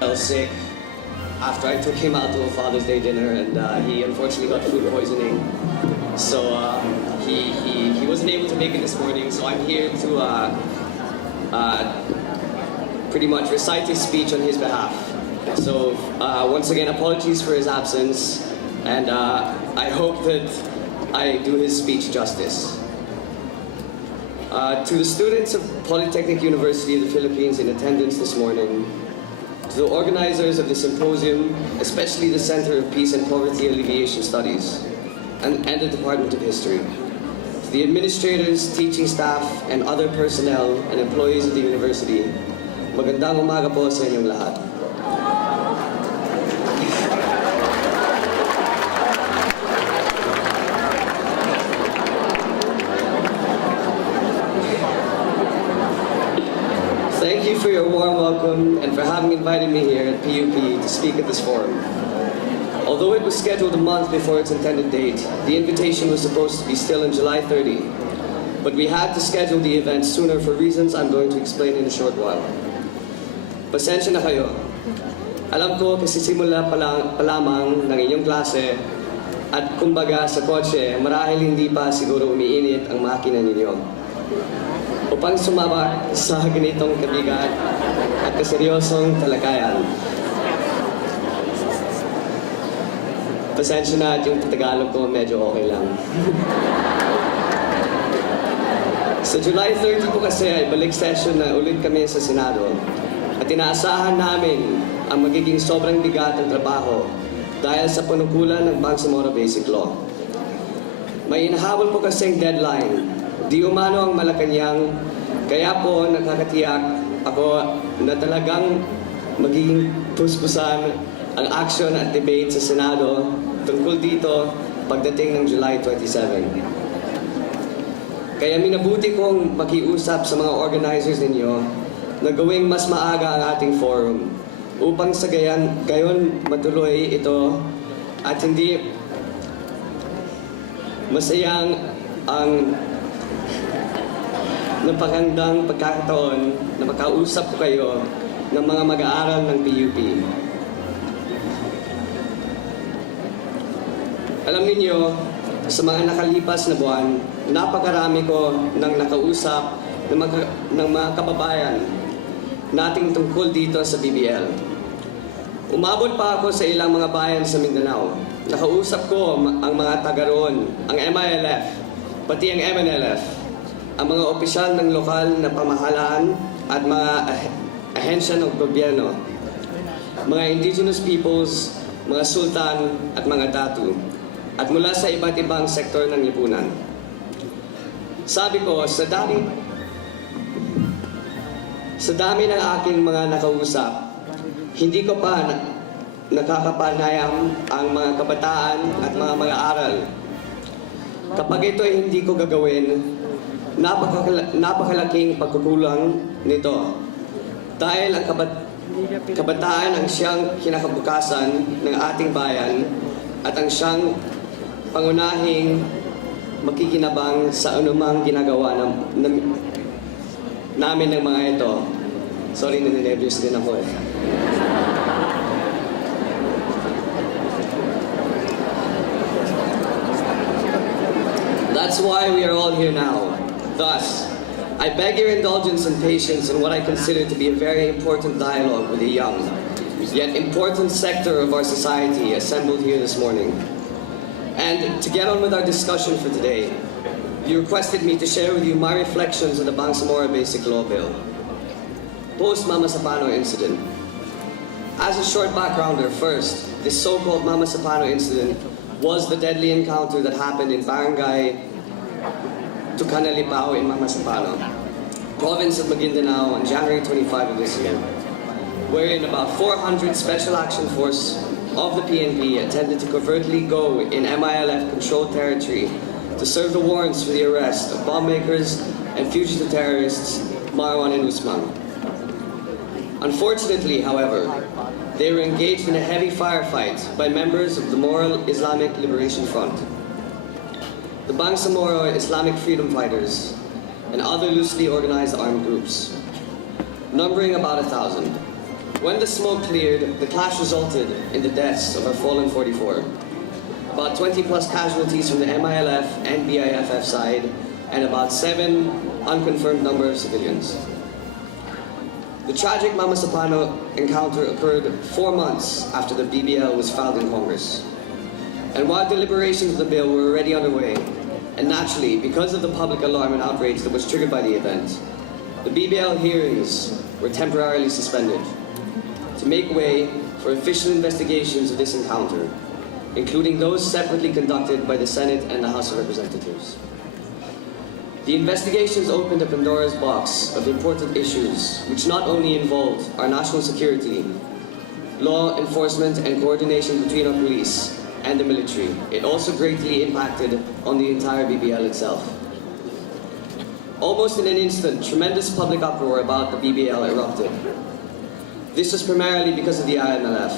Fell sick after I took him out to a Father's Day dinner, and he unfortunately got food poisoning. So he wasn't able to make it this morning. So I'm here to pretty much recite his speech on his behalf. So once again, apologies for his absence, and I hope that I do his speech justice. To the students of Polytechnic University of the Philippines in attendance this morning, to the organizers of the symposium, especially the Center of Peace and Poverty Alleviation Studies, and the Department of History, to the administrators, teaching staff, and other personnel and employees of the university, magandang umaga po sa inyong lahat. Thank you for your warm welcome and for having invited me here at PUP to speak at this forum. Although it was scheduled a month before its intended date, the invitation was supposed to be still on July 30, but we had to schedule the event sooner for reasons I'm going to explain in a short while. Pasensya na kayo. Alam ko kasi simula pa lamang ng inyong klase at kumbaga sa kotse, marahil hindi pa siguro umiinit ang makina ninyo. Upang sumama sa ganitong kabigat at kaseryosong talakayan. Pasensya na at yung Tagalog ko medyo okay lang. Sa July 30 po kasi ay balik session na ulit kami sa Senado at inaasahan namin ang magiging sobrang bigat ng trabaho dahil sa panukulan ng Bangsamoro Basic Law. May inahabol po kasing deadline. Di umano ang Malacanang, kaya po nakakatiyak ako na talagang magiging puspusan ang action at debate sa Senado tungkol dito pagdating ng July 27. Kaya minabuti kong makiusap sa mga organizers ninyo na gawing mas maaga ang ating forum upang sa gayon matuloy ito at hindi masayang ang napakandang pagkakataon na makausap ko kayo ng mga mag-aaral ng PUP. Alam niyo, sa mga nakalipas na buwan, napakarami ko nang nakausap ng mga kababayan nating tungkol dito sa BBL. Umabot pa ako sa ilang mga bayan sa Mindanao. Nakausap ko ang mga taga roon, ang MILF, pati ang MNLF, ang mga opisyal ng lokal na pamahalaan at mga ahensya ng gobyerno, mga indigenous peoples, mga sultan at mga datu, at mula sa iba't ibang sektor ng lipunan. Sabi ko, sa dami ng aking mga nakausap, hindi ko pa nakakapanayam ang mga kabataan at mga mag-aaral. Kapag ito ay hindi ko gagawin, napakalaking pagkukulang nito. Dahil ang kabataan ang siyang kinakabukasan ng ating bayan at ang siyang pangunahing makikinabang sa anumang ginagawa namin ng mga ito. Sorry, naninervyos din ako eh. That's why we are all here now. Thus, I beg your indulgence and patience in what I consider to be a very important dialogue with a young, yet important sector of our society assembled here this morning. And to get on with our discussion for today, you requested me to share with you my reflections on the Bangsamoro Basic Law Bill, post-Mama Sapano incident. As a short backgrounder, first, this so-called Mama Sapano incident was the deadly encounter that happened in Barangay Tucanalipao in Mama Sapano, province of Maguindanao on January 25 of this year, wherein about 400 Special Action Force of the PNP attempted to covertly go in MILF-controlled territory to serve the warrants for the arrest of bomb makers and fugitive terrorists Marwan and Usman. Unfortunately, however, they were engaged in a heavy firefight by members of the Moral Islamic Liberation Front, the Bangsamoro Islamic Freedom Fighters, and other loosely organized armed groups, numbering about 1,000. When the smoke cleared, the clash resulted in the deaths of our fallen 44. About 20 plus casualties from the MILF and BIFF side, and about 7 unconfirmed number of civilians. The tragic Mamasapano encounter occurred 4 months after the BBL was filed in Congress. And while deliberations of the bill were already underway, and naturally, because of the public alarm and outrage that was triggered by the event, the BBL hearings were temporarily suspended to make way for official investigations of this encounter, including those separately conducted by the Senate and the House of Representatives. The investigations opened a Pandora's box of important issues which not only involved our national security, law enforcement and coordination between our police and the military, it also greatly impacted on the entire BBL itself. Almost in an instant, tremendous public uproar about the BBL erupted. This was primarily because of the IMLF,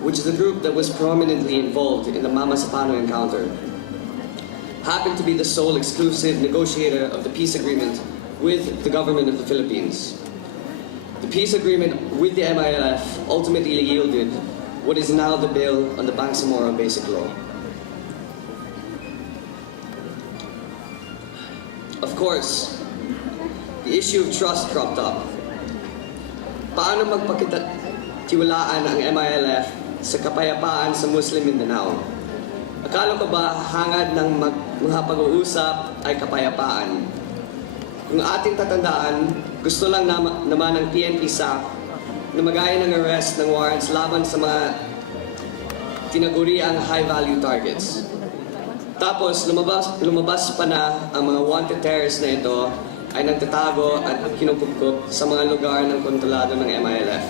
which is a group that was prominently involved in the Mamasapano encounter, happened to be the sole exclusive negotiator of the peace agreement with the government of the Philippines. The peace agreement with the MILF ultimately yielded what is now the bill on the Bangsamoro Basic Law. Of course, the issue of trust cropped up. Paano magpakitiwalaan ang MILF sa kapayapaan sa Muslim Mindanao? Akala ko ba hangad ng mga pag-uusap ay kapayapaan? Kung ating tatandaan, gusto lang naman ng PNP SAF na magaya ng arrest ng warrants laban sa mga tinaguriang high-value targets. Tapos, lumabas pa na ang mga wanted terrorists na ito ay nagtatago at kinukupkup sa mga lugar ng kontrolado ng MILF.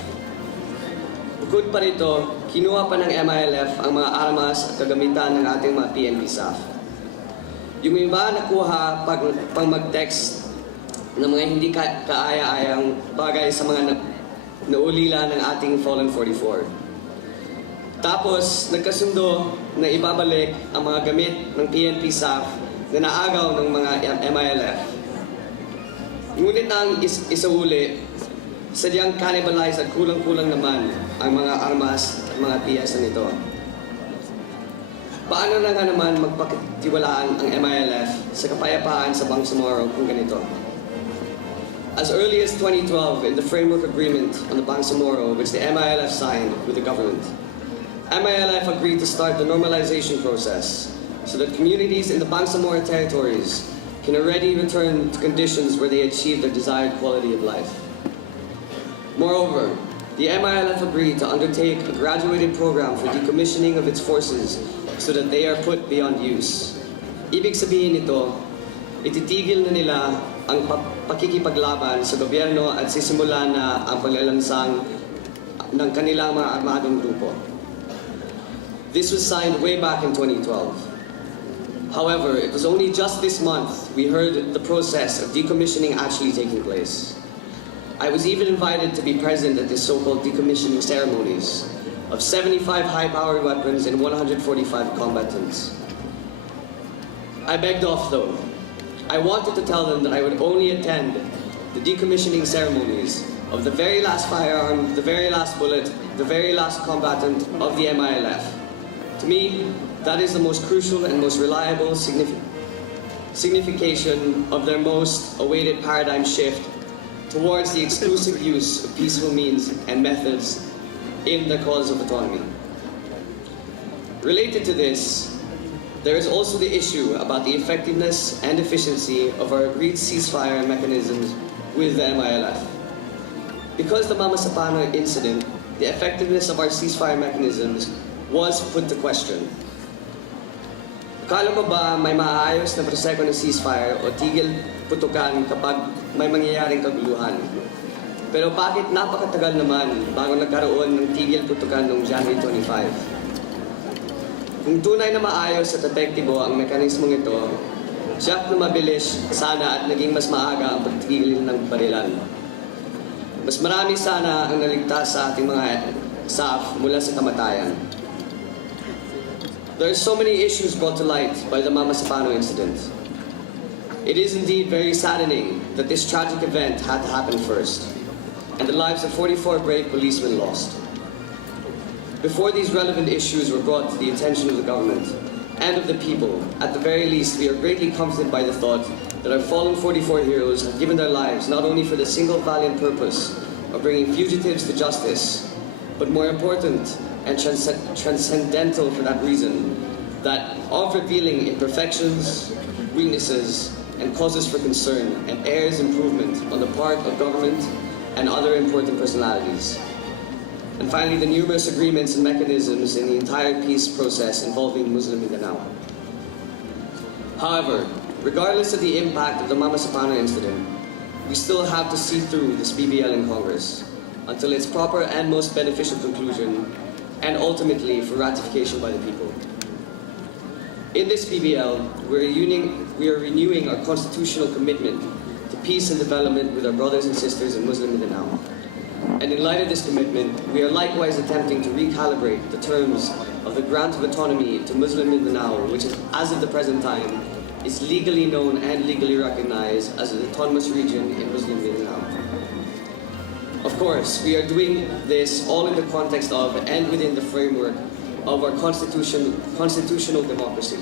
Bukod pa rito, kinuha pa ng MILF ang mga armas at kagamitan ng ating mga PNP SAF. Yung iba nakuha pang mag-text ng mga hindi kaaya-ayang bagay sa mga naulila ng ating fallen 44. Tapos, nagkasundo na ibabalik ang mga gamit ng PNP SAF na naagaw ng mga MILF. Ngunit ang isauli, sadyang cannibalize at kulang-kulang naman ang mga armas at mga PS na nito. Paano na nga naman magpakitiwalaan ang MILF sa kapayapaan sa Bangsamoro kung ganito? As early as 2012, in the framework agreement on the Bangsamoro, which the MILF signed with the government, MILF agreed to start the normalization process so that communities in the Bangsamoro territories can already return to conditions where they achieve their desired quality of life. Moreover, the MILF agreed to undertake a graduated program for decommissioning of its forces so that they are put beyond use. Ibig sabihin nito, ititigil na nila ang pakikipaglaban sa gobyerno at sisimula na ang paglalansang ng kanilang mga armadong grupo. This was signed way back in 2012. However, it was only just this month we heard the process of decommissioning actually taking place. I was even invited to be present at this so-called decommissioning ceremonies of 75 high-powered weapons and 145 combatants. I begged off though. I wanted to tell them that I would only attend the decommissioning ceremonies of the very last firearm, the very last bullet, the very last combatant of the MILF. To me, that is the most crucial and most reliable signification of their most awaited paradigm shift towards the exclusive use of peaceful means and methods in the cause of autonomy. Related to this, there is also the issue about the effectiveness and efficiency of our agreed ceasefire mechanisms with the MILF. Because the Mamasapano incident, the effectiveness of our ceasefire mechanisms was put to question. Akala mo ba may maayos na proseso ng ceasefire o tigil putukan kapag may mangyayaring kaguluhan? Pero bakit napakatagal naman bago nagkaroon ng tigil putukan noong January 25? Kung tunay na maayos at epektibo ang mekanismong ito, siyak na mabilis sana at naging mas maaga ang pagtigil ng barilan. Mas marami sana ang naligtas sa ating mga SAF mula sa kamatayan. There are so many issues brought to light by the Mamasapano incident. It is indeed very saddening that this tragic event had to happen first. and the lives of 44 brave policemen lost. Before these relevant issues were brought to the attention of the government and of the people, at the very least, we are greatly comforted by the thought that our fallen 44 heroes have given their lives not only for the single valiant purpose of bringing fugitives to justice, but more important and transcendental for that reason, that of revealing imperfections, weaknesses, and causes for concern and airs improvement on the part of government and other important personalities. And finally, the numerous agreements and mechanisms in the entire peace process involving Muslim Mindanao. However, regardless of the impact of the Mama Sapana incident, we still have to see through this BBL in Congress until its proper and most beneficial conclusion, and ultimately for ratification by the people. In this BBL, we are renewing our constitutional commitment to peace and development with our brothers and sisters in Muslim Mindanao. And in light of this commitment, we are likewise attempting to recalibrate the terms of the grant of autonomy to Muslim Mindanao, which is, as of the present time, is legally known and legally recognized as an autonomous region in Muslim Mindanao. Of course, we are doing this all in the context of and within the framework of our constitutional democracy.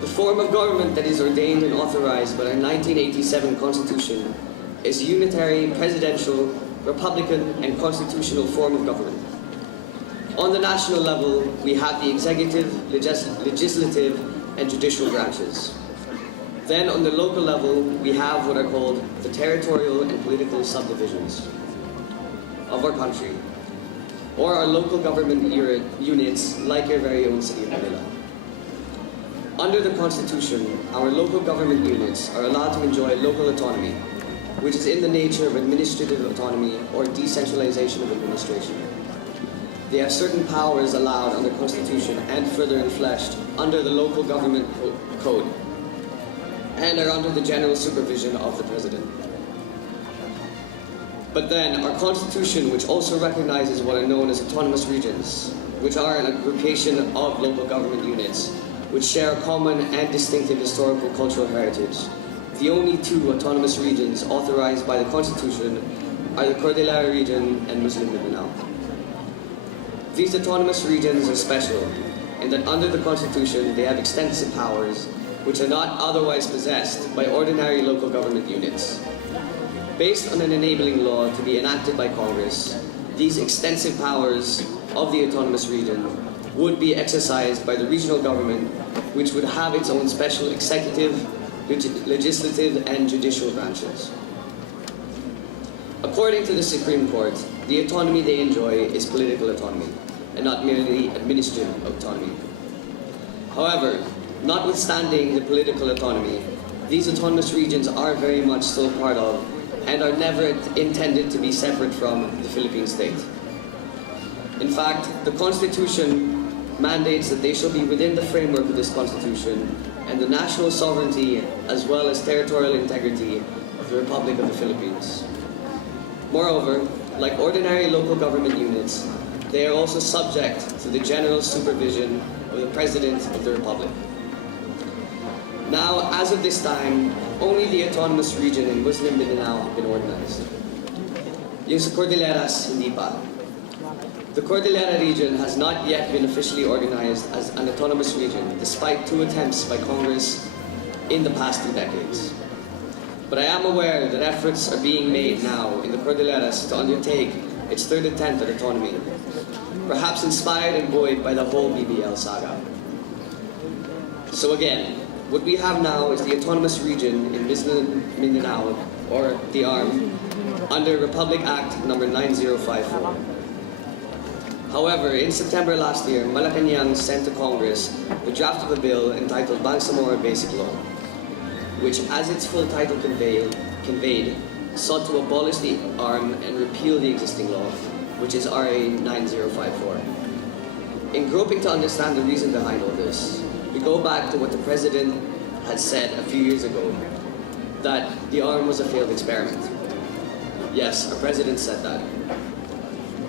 The form of government that is ordained and authorized by our 1987 Constitution is a unitary, presidential, republican, and constitutional form of government. On the national level, we have the executive, legislative, and judicial branches. Then on the local level, we have what are called the territorial and political subdivisions of our country, or our local government units like your very own city of Manila. Under the Constitution, our local government units are allowed to enjoy local autonomy, which is in the nature of administrative autonomy or decentralization of administration. They have certain powers allowed under Constitution and further enfleshed under the local government code, and are under the general supervision of the President. But then, our Constitution, which also recognizes what are known as autonomous regions, which are an aggregation of local government units, which share a common and distinctive historical cultural heritage. The only two autonomous regions authorized by the Constitution are the Cordillera region and Muslim Mindanao. These autonomous regions are special in that under the Constitution they have extensive powers which are not otherwise possessed by ordinary local government units. Based on an enabling law to be enacted by Congress, these extensive powers of the autonomous region would be exercised by the regional government, which would have its own special executive, legislative, and judicial branches. According to the Supreme Court, the autonomy they enjoy is political autonomy, and not merely administrative autonomy. However, notwithstanding the political autonomy, these autonomous regions are very much still part of and are never intended to be separate from the Philippine state. In fact, the Constitution mandates that they shall be within the framework of this Constitution and the national sovereignty as well as territorial integrity of the Republic of the Philippines. Moreover, like ordinary local government units, they are also subject to the general supervision of the President of the Republic. Now, as of this time, only the autonomous region in Muslim Mindanao have been organized. Yung sa Cordilleras, hindi pa. The Cordillera region has not yet been officially organized as an autonomous region, despite 2 attempts by Congress in the past 2 decades. But I am aware that efforts are being made now in the Cordilleras to undertake its 3rd attempt at autonomy, perhaps inspired and buoyed by the whole BBL saga. So again, what we have now is the autonomous region in Muslim Mindanao, or the Aram, under Republic Act number 9054. However, in September last year, Malacanang sent to Congress the draft of a bill entitled Bangsamoro Basic Law, which, as its full title conveyed, sought to abolish the Aram and repeal the existing law, which is RA 9054. In groping to understand the reason behind all this, we go back to what the President had said a few years ago, that the Aram was a failed experiment. Yes, our President said that.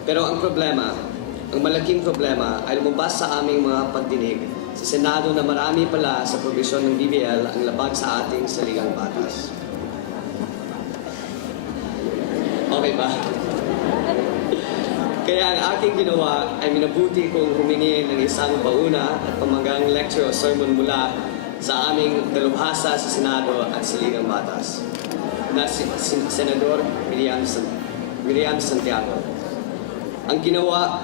Pero ang malaking problema ay lumabas sa aming mga pagdinig sa Senado na marami pala sa probisyon ng BBL ang labag sa ating saligang batas. Okay ba? Kaya ang aking ginawa ay minabuti kong humingi ng isang pauna at pamanggang lecture o sermon mula sa aming dalubhasa sa Senado at sa Ligang Batas na si Senador Miriam Santiago. Ang ginawa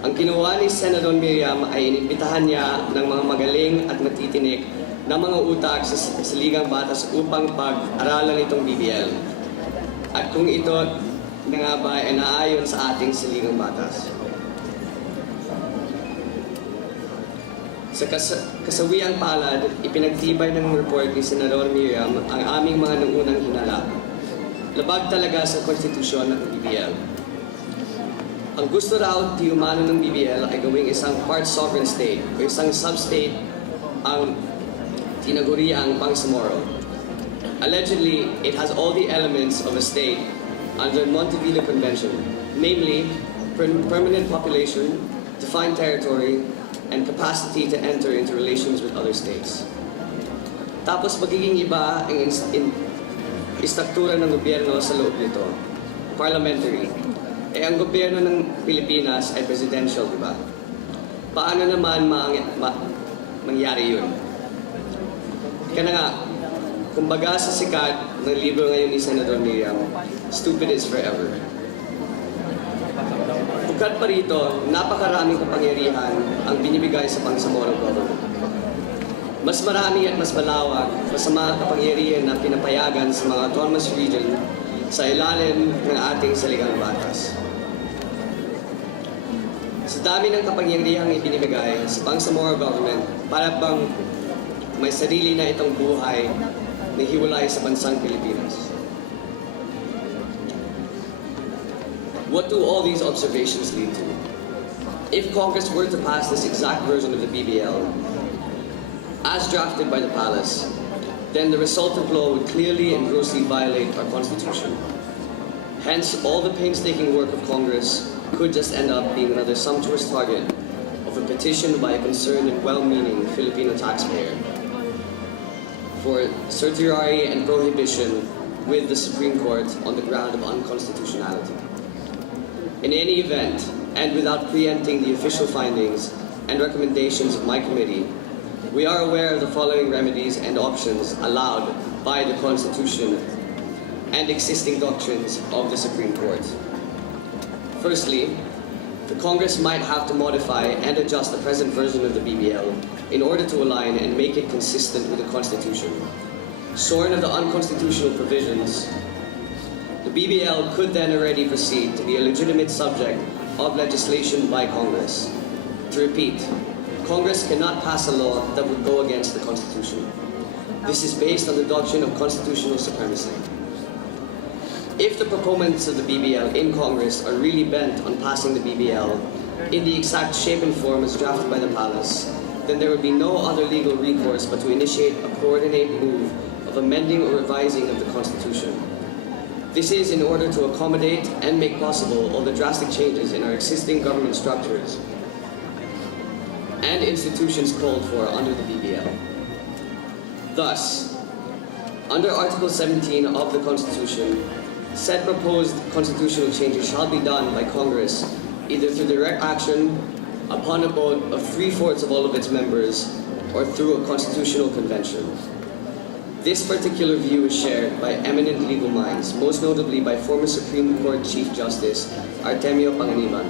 Ang ginawa ni Senador Miriam ay inimbitahan niya ng mga magaling at matitinik na mga utak sa Ligang Batas upang pag-aralan itong BBL. At kung ito na nga ba ay naayon sa ating Saligang Batas. Sa kasawiang palad, ipinagtibay ng report ni Senador Miriam ang aming mga nangunang hinala. Labag talaga sa konstitusyon ng BBL. Ang gusto raw di umano ng BBL ay gawing isang part sovereign state o isang sub-state ang tinaguriang Bangsamoro. Allegedly, it has all the elements of a state under Montevideo Convention, namely permanent population, defined territory, and capacity to enter into relations with other states. Tapos magiging iba ang istruktura ng gobyerno sa loob nito, parliamentary. Ang gobyerno ng Pilipinas ay presidential, di ba? Paano naman mangyari yun? Kaya na nga, kumbaga sa sikat ng libro ngayon ni Senador Miriam, Stupid is Forever. Bukod pa rito, napakaraming kapangyarihan ang binibigay sa Bangsamoro government. Mas marami at mas malawak sa mga kapangyarihan na pinapayagan sa mga autonomous region sa ilalim ng ating Saligang Batas. Sa dami ng kapangyarihang ibinibigay sa Bangsamoro government, para bang may sarili na itong buhay na hiwalay sa bansang Pilipinas. What do all these observations lead to? If Congress were to pass this exact version of the BBL, as drafted by the Palace, then the resultant law would clearly and grossly violate our Constitution. Hence, all the painstaking work of Congress could just end up being another sumptuous target of a petition by a concerned and well-meaning Filipino taxpayer for certiorari and prohibition with the Supreme Court on the ground of unconstitutionality. In any event, and without preempting the official findings and recommendations of my committee, we are aware of the following remedies and options allowed by the Constitution and existing doctrines of the Supreme Court. Firstly, the Congress might have to modify and adjust the present version of the BBL in order to align and make it consistent with the Constitution. Shorn of the unconstitutional provisions, the BBL could then already proceed to be a legitimate subject of legislation by Congress. To repeat, Congress cannot pass a law that would go against the Constitution. This is based on the doctrine of constitutional supremacy. If the proponents of the BBL in Congress are really bent on passing the BBL in the exact shape and form as drafted by the Palace, then there would be no other legal recourse but to initiate a coordinated move of amending or revising of the Constitution. This is in order to accommodate and make possible all the drastic changes in our existing government structures and institutions called for under the BBL. Thus, under Article 17 of the Constitution, said proposed constitutional changes shall be done by Congress either through direct action upon a vote of 3/4 of all of its members or through a constitutional convention. This particular view is shared by eminent legal minds, most notably by former Supreme Court Chief Justice Artemio Panganiban.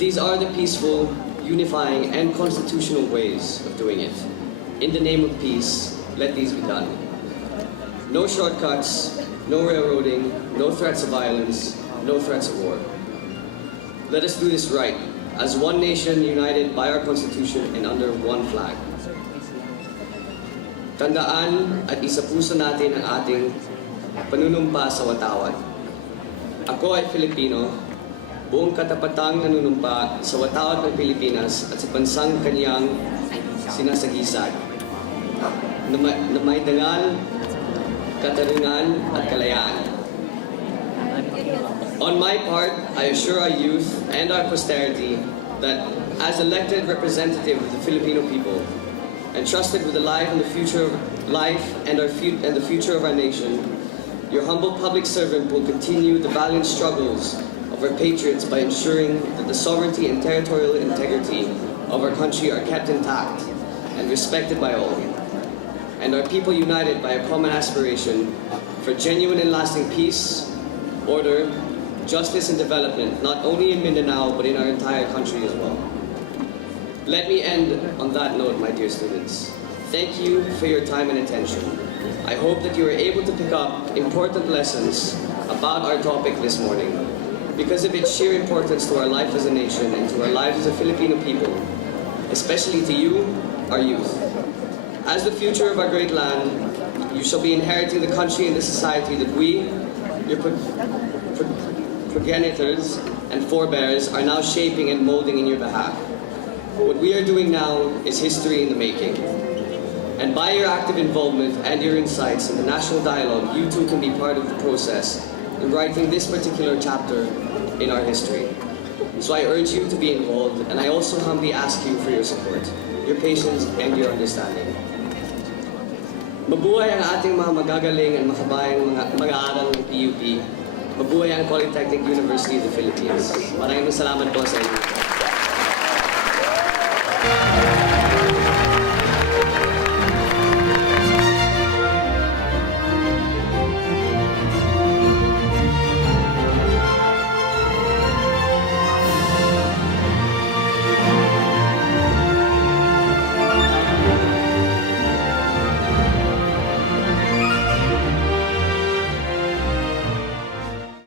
These are the peaceful, unifying, and constitutional ways of doing it. In the name of peace, let these be done. No shortcuts, no railroading, no threats of violence, no threats of war. Let us do this right, as one nation united by our Constitution and under one flag. Tandaan at isapuso natin ang ating panunumpa sa watawat. Ako ay Filipino, buong katapatang nanunumpa sa watawat ng Pilipinas at sa bansang kaniyang sinasagisag, na may dangal, katarungan at kalayaan. On my part, I assure our youth and our posterity that as elected representative of the Filipino people, entrusted with the life and the future of the future of our nation, your humble public servant will continue the valiant struggles of our patriots by ensuring that the sovereignty and territorial integrity of our country are kept intact and respected by all, and our people united by a common aspiration for genuine and lasting peace, order, justice and development, not only in Mindanao but in our entire country as well. Let me end on that note, my dear students. Thank you for your time and attention. I hope that you were able to pick up important lessons about our topic this morning because of its sheer importance to our life as a nation and to our lives as a Filipino people, especially to you, our youth. As the future of our great land, you shall be inheriting the country and the society that we, your progenitors and forebears, are now shaping and molding in your behalf. What we are doing now is history in the making. And by your active involvement and your insights in the national dialogue, you too can be part of the process in writing this particular chapter in our history. So I urge you to be involved, and I also humbly ask you for your support, your patience, and your understanding. Mabuhay ang ating mga magagaling at makabayang mag-aaral ng PUP. Mabuhay ang Polytechnic University of the Philippines. Maraming salamat po sa inyo.